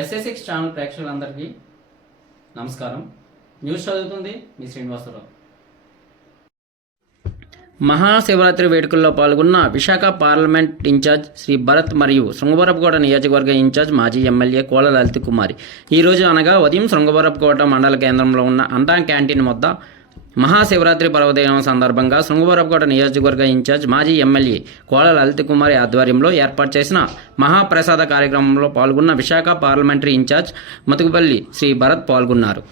ఎస్ఎస్6 channel ప్రేక్షకులందరికీ నమస్కారం. News చదువుతుంది మీ శ్రీనివాసరావు. మహాశివరాత్రి వేడుకల్లో పాల్గొన్న విశాఖ పార్లమెంట్ ఇన్ఛార్జ్ శ్రీ భరత్ మరియు శృంగవరపుకోట నియోజకవర్గ ఇన్ఛార్జ్ మాజీ ఎమ్మెల్యే కోల లలిత్ కుమారి ఈరోజు అనగా ఉదయం శృంగవరపుకోట మండల కేంద్రంలో ఉన్న అంతా క్యాంటీన్ వద్ద మహాశివరాత్రి పర్వదినం సందర్భంగా శృంగవరపుకోట నియోజకవర్గ ఇన్ఛార్జ్ మాజీ ఎమ్మెల్యే కోల లలిత్ కుమారి ఆధ్వర్యంలో ఏర్పాటు చేసిన మహాప్రసాద కార్యక్రమంలో పాల్గొన్న విశాఖ పార్లమెంటరీ ఇన్ఛార్జ్ మతుకుపల్లి శ్రీ భరత్ పాల్గొన్నారు.